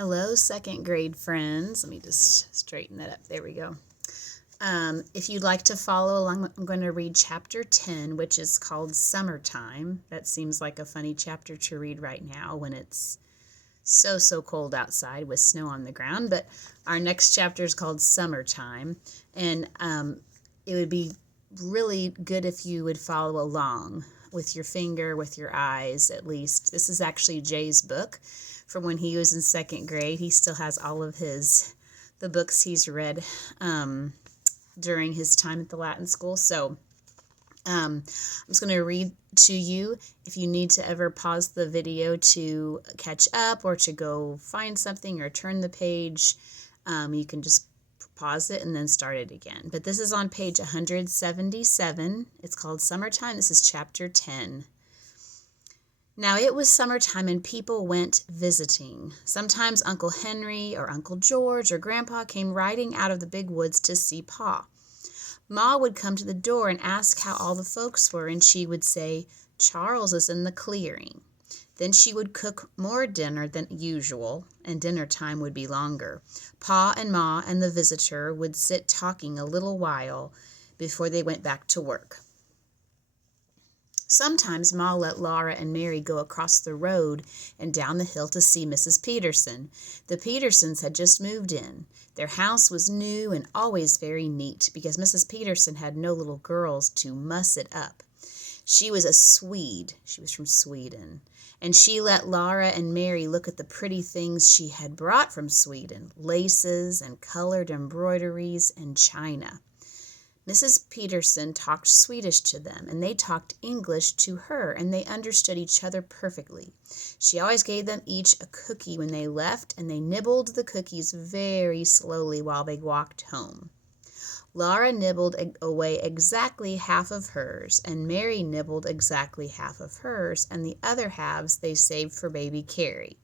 Hello, second grade friends. Let me just straighten that up. There we go. If you'd like to follow along, I'm going to read chapter 10, which is called Summertime. That seems like a funny chapter to read right now when it's so cold outside with snow on the ground. But our next chapter is called Summertime. And it would be really good if you would follow along with your finger, with your eyes at least. This is actually Jay's book from when he was in second grade. He still has all of the books he's read during his time at the Latin school. So I'm just going to read to you. If you need to ever pause the video to catch up or to go find something or turn the page, you can just pause it and then start it again. But this is on page 177. It's called Summertime. This is chapter 10. Now it was summertime and people went visiting. Sometimes Uncle Henry or Uncle George or Grandpa came riding out of the big woods to see Pa. Ma would come to the door and ask how all the folks were, and she would say, "Charles is in the clearing." Then she would cook more dinner than usual, and dinner time would be longer. Pa and Ma and the visitor would sit talking a little while before they went back to work. Sometimes Ma let Laura and Mary go across the road and down the hill to see Mrs. Peterson. The Petersons had just moved in. Their house was new and always very neat because Mrs. Peterson had no little girls to muss it up. She was a Swede. She was from Sweden. And she let Laura and Mary look at the pretty things she had brought from Sweden, laces and colored embroideries and china. Mrs. Peterson talked Swedish to them, and they talked English to her, and they understood each other perfectly. She always gave them each a cookie when they left, and they nibbled the cookies very slowly while they walked home. Laura nibbled away exactly half of hers, and Mary nibbled exactly half of hers, and the other halves they saved for baby Carrie.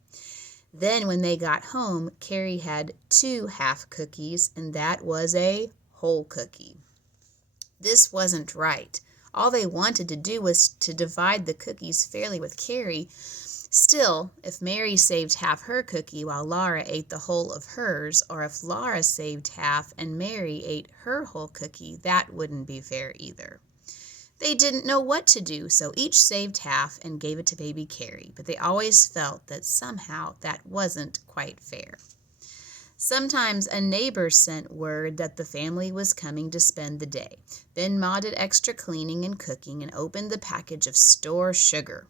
Then when they got home, Carrie had 2 half cookies, and that was a whole cookie. This wasn't right. All they wanted to do was to divide the cookies fairly with Carrie. Still, if Mary saved half her cookie while Laura ate the whole of hers, or if Laura saved half and Mary ate her whole cookie, that wouldn't be fair either. They didn't know what to do, so each saved half and gave it to baby Carrie, but they always felt that somehow that wasn't quite fair. Sometimes a neighbor sent word that the family was coming to spend the day. Then Ma did extra cleaning and cooking and opened the package of store sugar.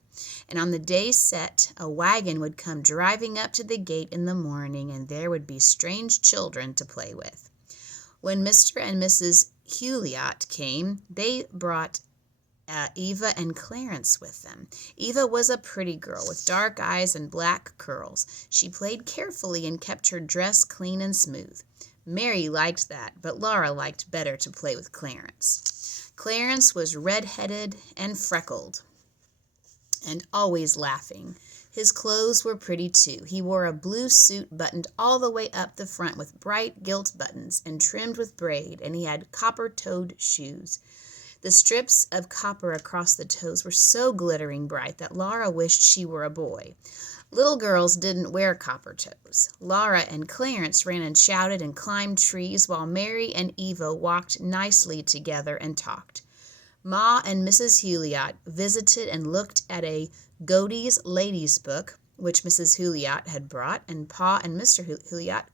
And on the day set, a wagon would come driving up to the gate in the morning, and there would be strange children to play with. When Mr. and Mrs. Hewliot came, they brought Eva and Clarence with them. Eva was a pretty girl with dark eyes and black curls. She played carefully and kept her dress clean and smooth. Mary liked that, but Laura liked better to play with Clarence. Clarence was red-headed and freckled and always laughing. His clothes were pretty too. He wore a blue suit buttoned all the way up the front with bright gilt buttons and trimmed with braid, and he had copper-toed shoes. The strips of copper across the toes were so glittering bright that Laura wished she were a boy. Little girls didn't wear copper toes. Laura and Clarence ran and shouted and climbed trees while Mary and Eva walked nicely together and talked. Ma and Mrs. Hewliot visited and looked at a Godey's Ladies' Book, which Mrs. Hewliot had brought, and Pa and Mr. Hewliot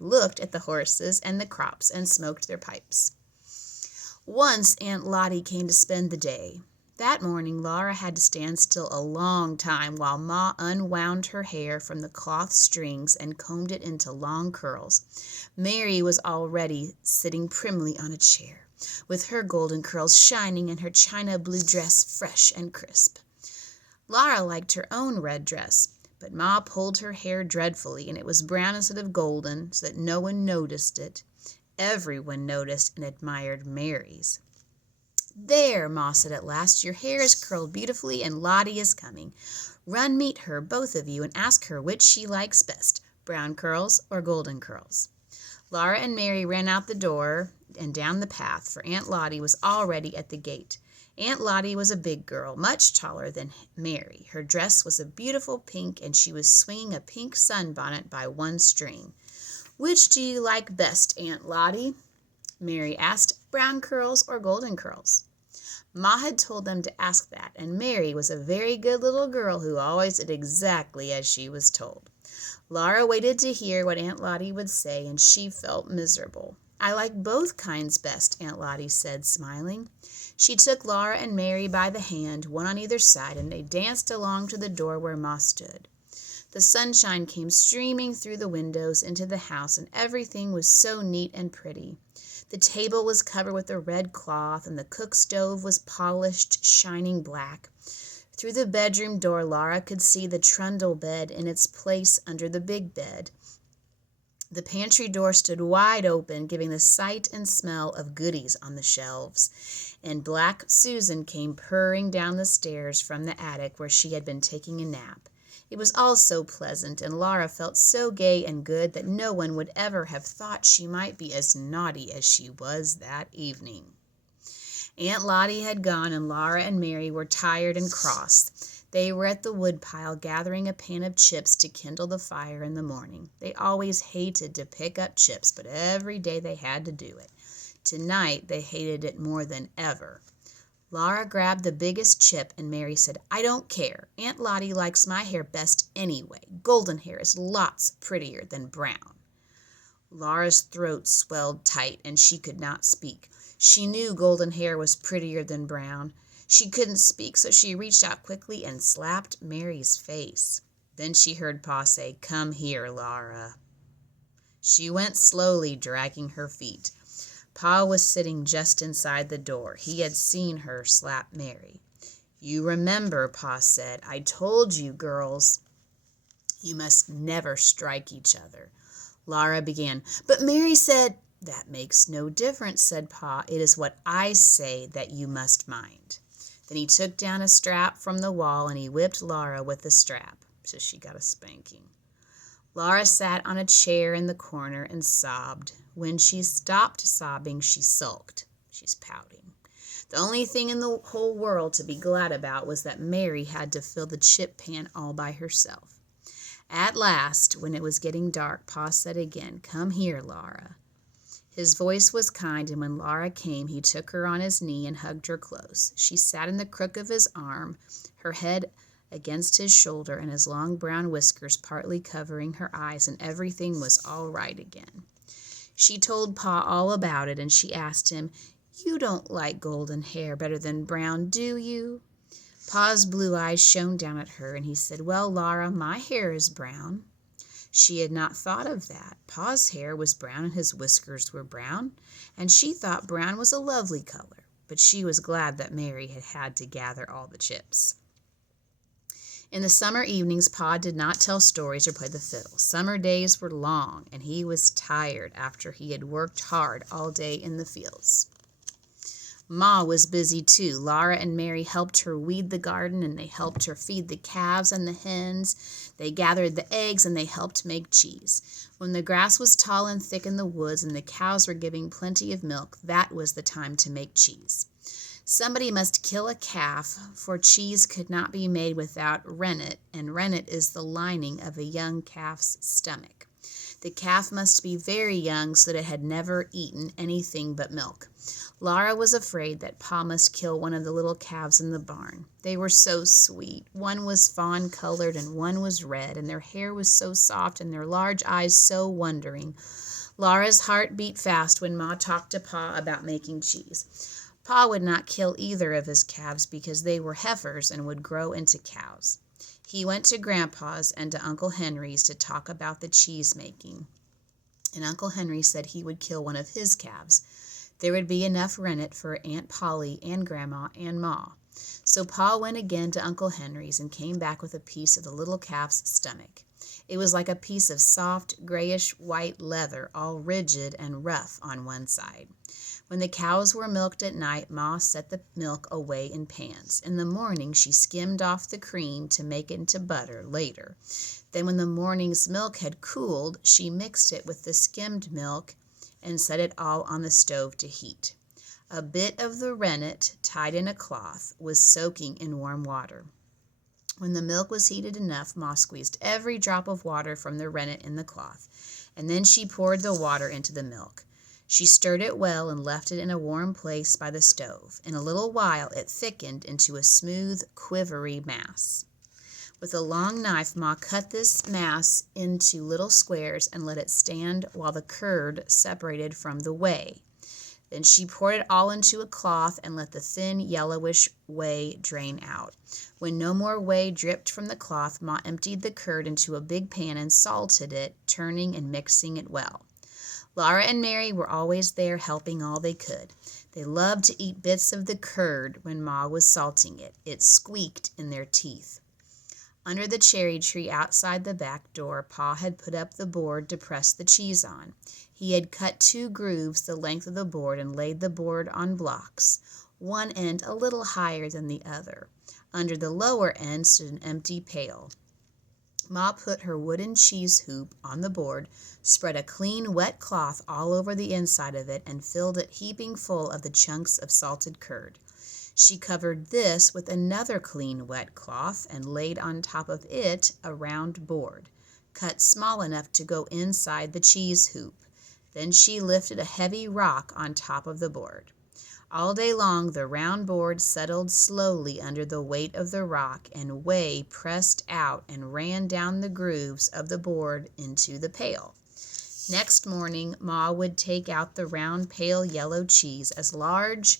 looked at the horses and the crops and smoked their pipes. Once Aunt Lottie came to spend the day. That morning Laura had to stand still a long time while Ma unwound her hair from the cloth strings and combed it into long curls. Mary was already sitting primly on a chair, with her golden curls shining and her china blue dress fresh and crisp. Laura liked her own red dress, but Ma pulled her hair dreadfully, and it was brown instead of golden, so that no one noticed it. Everyone noticed and admired Mary's. "There," Ma said at last, "your hair is curled beautifully and Lottie is coming. Run meet her, both of you, and ask her which she likes best, brown curls or golden curls." Laura and Mary ran out the door and down the path, for Aunt Lottie was already at the gate. Aunt Lottie was a big girl, much taller than Mary. Her dress was a beautiful pink, and she was swinging a pink sunbonnet by one string. "Which do you like best, Aunt Lottie?" Mary asked. "Brown curls or golden curls?" Ma had told them to ask that, and Mary was a very good little girl who always did exactly as she was told. Laura waited to hear what Aunt Lottie would say, and she felt miserable. "I like both kinds best," Aunt Lottie said, smiling. She took Laura and Mary by the hand, one on either side, and they danced along to the door where Ma stood. The sunshine came streaming through the windows into the house, and everything was so neat and pretty. The table was covered with a red cloth, and the cook stove was polished, shining black. Through the bedroom door Laura could see the trundle bed in its place under the big bed. The pantry door stood wide open, giving the sight and smell of goodies on the shelves, and Black Susan came purring down the stairs from the attic where she had been taking a nap. It was all so pleasant, and Laura felt so gay and good that no one would ever have thought she might be as naughty as she was that evening. Aunt Lottie had gone, and Laura and Mary were tired and cross. They were at the woodpile gathering a pan of chips to kindle the fire in the morning. They always hated to pick up chips, but every day they had to do it. Tonight they hated it more than ever. Laura grabbed the biggest chip, and Mary said, "I don't care. Aunt Lottie likes my hair best anyway. Golden hair is lots prettier than brown." Laura's throat swelled tight, and she could not speak. She knew golden hair was prettier than brown. She couldn't speak, so she reached out quickly and slapped Mary's face. Then she heard Pa say, "Come here, Laura." She went slowly, dragging her feet. Pa was sitting just inside the door. He had seen her slap Mary. "You remember," Pa said, "I told you girls, you must never strike each other." Laura began, "But Mary said—" "That makes no difference," said Pa. "It is what I say that you must mind." Then he took down a strap from the wall, and he whipped Laura with the strap, so she got a spanking. Laura sat on a chair in the corner and sobbed. When she stopped sobbing, she sulked. She's pouting. The only thing in the whole world to be glad about was that Mary had to fill the chip pan all by herself. At last, when it was getting dark, Pa said again, "Come here, Laura." His voice was kind, and when Laura came, he took her on his knee and hugged her close. She sat in the crook of his arm, her head against his shoulder, and his long brown whiskers partly covering her eyes, and everything was all right again. She told Pa all about it, and she asked him, "You don't like golden hair better than brown, do you?" Pa's blue eyes shone down at her, and he said, "Well, Laura, my hair is brown." She had not thought of that. Pa's hair was brown and his whiskers were brown, and she thought brown was a lovely color, but she was glad that Mary had had to gather all the chips. In the summer evenings, Pa did not tell stories or play the fiddle. Summer days were long, and he was tired after he had worked hard all day in the fields. Ma was busy too. Laura and Mary helped her weed the garden, and they helped her feed the calves and the hens. They gathered the eggs, and they helped make cheese. When the grass was tall and thick in the woods, and the cows were giving plenty of milk, that was the time to make cheese. Somebody must kill a calf, for cheese could not be made without rennet, and rennet is the lining of a young calf's stomach. The calf must be very young, so that it had never eaten anything but milk. Laura was afraid that Pa must kill one of the little calves in the barn. They were so sweet. One was fawn-colored and one was red, and their hair was so soft and their large eyes so wondering. Laura's heart beat fast when Ma talked to Pa about making cheese. Pa would not kill either of his calves because they were heifers and would grow into cows. He went to Grandpa's and to Uncle Henry's to talk about the cheese making, and Uncle Henry said he would kill one of his calves. There would be enough rennet for Aunt Polly and Grandma and Ma. So Pa went again to Uncle Henry's and came back with a piece of the little calf's stomach. It was like a piece of soft, grayish-white leather, all rigid and rough on one side. When the cows were milked at night, Ma set the milk away in pans. In the morning, she skimmed off the cream to make it into butter later. Then when the morning's milk had cooled, she mixed it with the skimmed milk and set it all on the stove to heat. A bit of the rennet, tied in a cloth, was soaking in warm water. When the milk was heated enough, Ma squeezed every drop of water from the rennet in the cloth, and then she poured the water into the milk. She stirred it well and left it in a warm place by the stove. In a little while it thickened into a smooth, quivery mass. With a long knife, Ma cut this mass into little squares and let it stand while the curd separated from the whey. Then she poured it all into a cloth and let the thin, yellowish whey drain out. When no more whey dripped from the cloth, Ma emptied the curd into a big pan and salted it, turning and mixing it well. Laura and Mary were always there, helping all they could. They loved to eat bits of the curd when Ma was salting it. It squeaked in their teeth. Under the cherry tree outside the back door, Pa had put up the board to press the cheese on. He had cut 2 grooves the length of the board and laid the board on blocks, one end a little higher than the other. Under the lower end stood an empty pail. Ma put her wooden cheese hoop on the board, spread a clean, wet cloth all over the inside of it, and filled it heaping full of the chunks of salted curd. She covered this with another clean, wet cloth and laid on top of it a round board, cut small enough to go inside the cheese hoop. Then she lifted a heavy rock on top of the board. All day long the round board settled slowly under the weight of the rock, and whey pressed out and ran down the grooves of the board into the pail. Next morning, Ma would take out the round, pale yellow cheese as large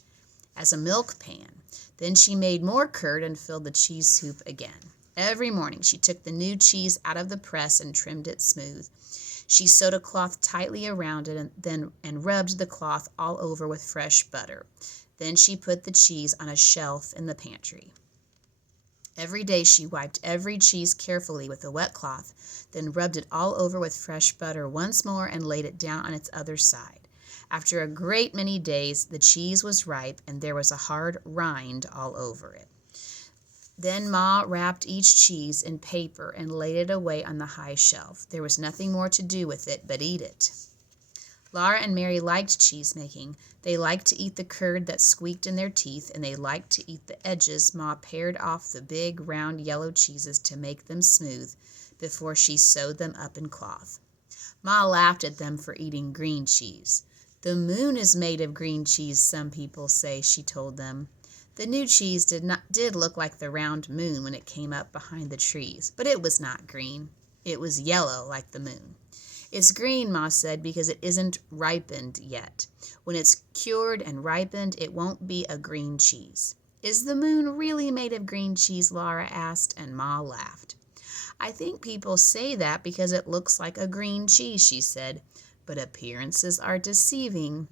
as a milk pan. Then she made more curd and filled the cheese hoop again. Every morning she took the new cheese out of the press and trimmed it smooth. She sewed a cloth tightly around it and rubbed the cloth all over with fresh butter. Then she put the cheese on a shelf in the pantry. Every day she wiped every cheese carefully with a wet cloth, then rubbed it all over with fresh butter once more and laid it down on its other side. After a great many days, the cheese was ripe, and there was a hard rind all over it. Then Ma wrapped each cheese in paper and laid it away on the high shelf. There was nothing more to do with it but eat it. Laura and Mary liked cheese making. They liked to eat the curd that squeaked in their teeth, and they liked to eat the edges Ma pared off the big, round, yellow cheeses to make them smooth before she sewed them up in cloth. Ma laughed at them for eating green cheese. "The moon is made of green cheese, some people say," she told them. The new cheese did look like the round moon when it came up behind the trees, but it was not green. It was yellow like the moon. "It's green," Ma said, "because it isn't ripened yet. When it's cured and ripened, it won't be a green cheese." "Is the moon really made of green cheese?" Laura asked, and Ma laughed. "I think people say that because it looks like a green cheese," she said. "But appearances are deceiving."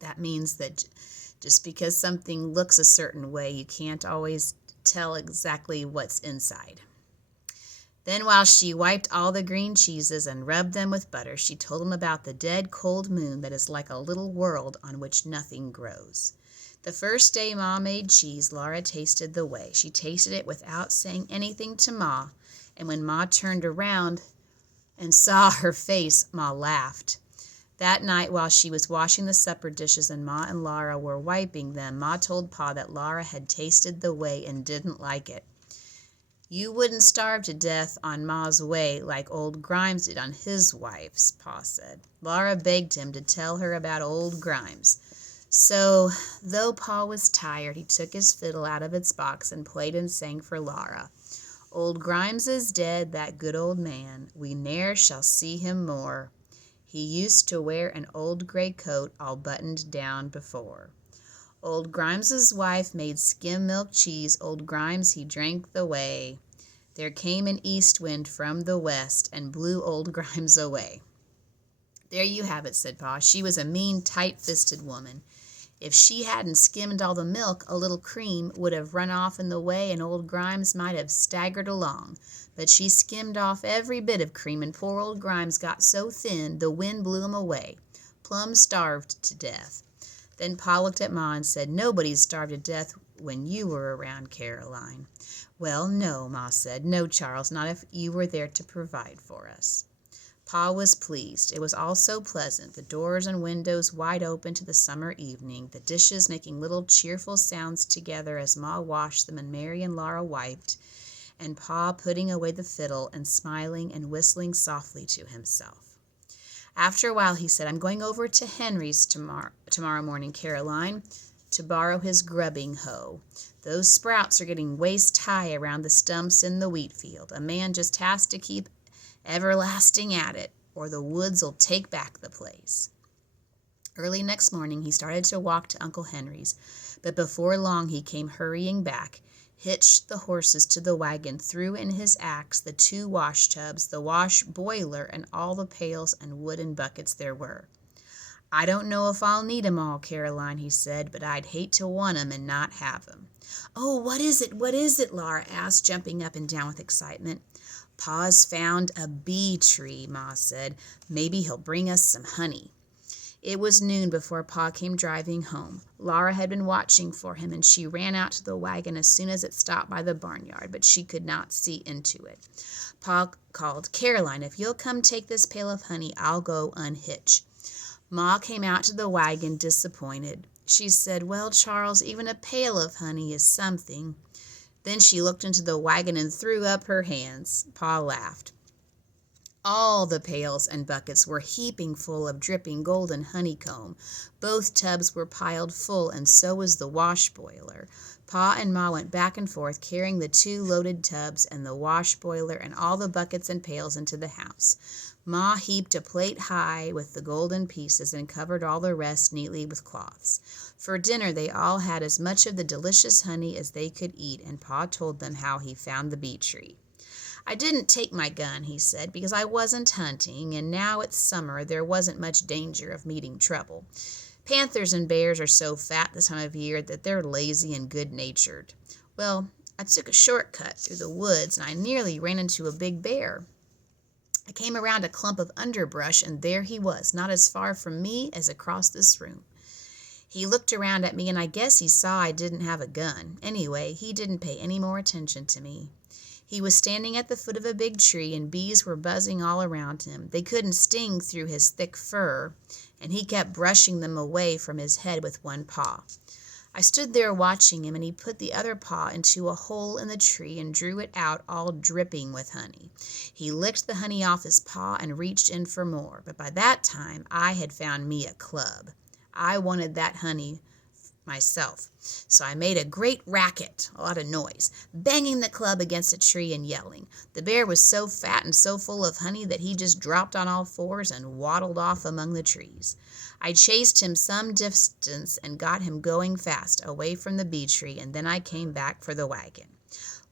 That means that just because something looks a certain way, you can't always tell exactly what's inside. Then while she wiped all the green cheeses and rubbed them with butter, she told them about the dead, cold moon that is like a little world on which nothing grows. The first day Ma made cheese, Laura tasted the whey. She tasted it without saying anything to Ma, and when Ma turned around and saw her face, Ma laughed. That night, while she was washing the supper dishes and Ma and Laura were wiping them, Ma told Pa that Laura had tasted the whey and didn't like it. "You wouldn't starve to death on Ma's whey like old Grimes did on his wife's," Pa said. Laura begged him to tell her about old Grimes. So, though Pa was tired, he took his fiddle out of its box and played and sang for Laura. "Old Grimes is dead, that good old man. We ne'er shall see him more. He used to wear an old gray coat all buttoned down before. Old Grimes's wife made skim milk cheese. Old Grimes he drank the whey. There came an east wind from the west and blew old Grimes away." "There you have it," said Pa. "She was a mean, tight-fisted woman. If she hadn't skimmed all the milk, a little cream would have run off in the whey and old Grimes might have staggered along. But she skimmed off every bit of cream, and poor old Grimes got so thin the wind blew him away, plumb starved to death." Then Pa looked at Ma and said, "Nobody's starved to death when you were around, Caroline." "Well, no," Ma said. "No, Charles, not if you were there to provide for us." Pa was pleased. It was all so pleasant, the doors and windows wide open to the summer evening, the dishes making little cheerful sounds together as Ma washed them and Mary and Laura wiped, and Pa putting away the fiddle and smiling and whistling softly to himself. After a while he said, "I'm going over to Henry's tomorrow morning, Caroline, to borrow his grubbing hoe. Those sprouts are getting waist high around the stumps in the wheat field. A man just has to keep everlasting at it, or the woods'll take back the place." Early next morning he started to walk to Uncle Henry's, but before long he came hurrying back, hitched the horses to the wagon, threw in his axe, the 2 wash tubs, the wash boiler, and all the pails and wooden buckets there were. "I don't know if I'll need 'em all, Caroline," he said, "but I'd hate to want 'em and not have 'em." "Oh, what is it? What is it?" Laura asked, jumping up and down with excitement. "Pa's found a bee tree," Ma said. "Maybe he'll bring us some honey." It was noon before Pa came driving home. Laura had been watching for him, and she ran out to the wagon as soon as it stopped by the barnyard, but she could not see into it. Pa called, "Caroline, if you'll come take this pail of honey, I'll go unhitch." Ma came out to the wagon disappointed. She said, "Well, Charles, even a pail of honey is something." Then she looked into the wagon and threw up her hands. Pa laughed. All the pails and buckets were heaping full of dripping golden honeycomb. Both tubs were piled full, and so was the wash boiler. Pa and Ma went back and forth, carrying the 2 loaded tubs and the wash boiler and all the buckets and pails into the house. Ma heaped a plate high with the golden pieces and covered all the rest neatly with cloths. For dinner they all had as much of the delicious honey as they could eat, and Pa told them how he found the bee tree. "I didn't take my gun," he said, "because I wasn't hunting, and now it's summer there wasn't much danger of meeting trouble. Panthers and bears are so fat this time of year that they're lazy and good-natured. Well, I took a short cut through the woods, and I nearly ran into a big bear. I came around a clump of underbrush, and there he was, not as far from me as across this room. He looked around at me, and I guess he saw I didn't have a gun. Anyway, he didn't pay any more attention to me. He was standing at the foot of a big tree, and bees were buzzing all around him. They couldn't sting through his thick fur, and he kept brushing them away from his head with one paw. I stood there watching him, and he put the other paw into a hole in the tree and drew it out all dripping with honey. He licked the honey off his paw and reached in for more, but by that time I had found me a club. I wanted that honey myself, so I made a great racket, a lot of noise, banging the club against a tree and yelling. The bear was so fat and so full of honey that he just dropped on all fours and waddled off among the trees. I chased him some distance and got him going fast, away from the bee tree, and then I came back for the wagon.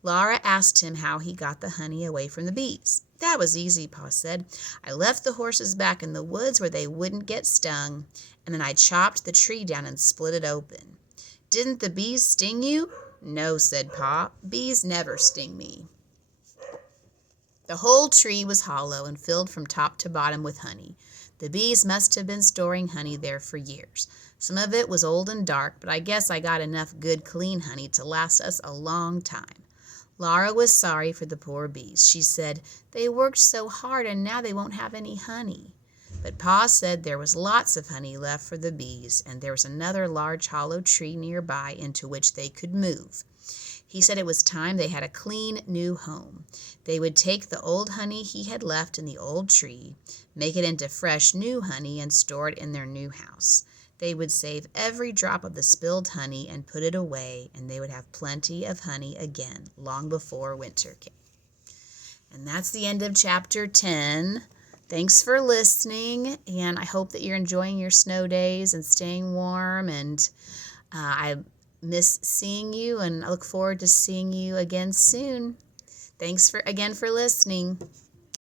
Laura asked him how he got the honey away from the bees. "That was easy," Pa said. "I left the horses back in the woods where they wouldn't get stung, and then I chopped the tree down and split it open." "Didn't the bees sting you?" "No," said Pa. "Bees never sting me." The whole tree was hollow and filled from top to bottom with honey. The bees must have been storing honey there for years. Some of it was old and dark, but I guess I got enough good, clean honey to last us a long time. Laura was sorry for the poor bees. She said, "They worked so hard and now they won't have any honey." But Pa said there was lots of honey left for the bees, and there was another large hollow tree nearby into which they could move. He said it was time they had a clean new home. They would take the old honey he had left in the old tree, make it into fresh new honey, and store it in their new house. They would save every drop of the spilled honey and put it away, and they would have plenty of honey again long before winter came. And that's the end of chapter 10. Thanks for listening, and I hope that you're enjoying your snow days and staying warm, and I miss seeing you, and I look forward to seeing you again soon. Thanks again for listening.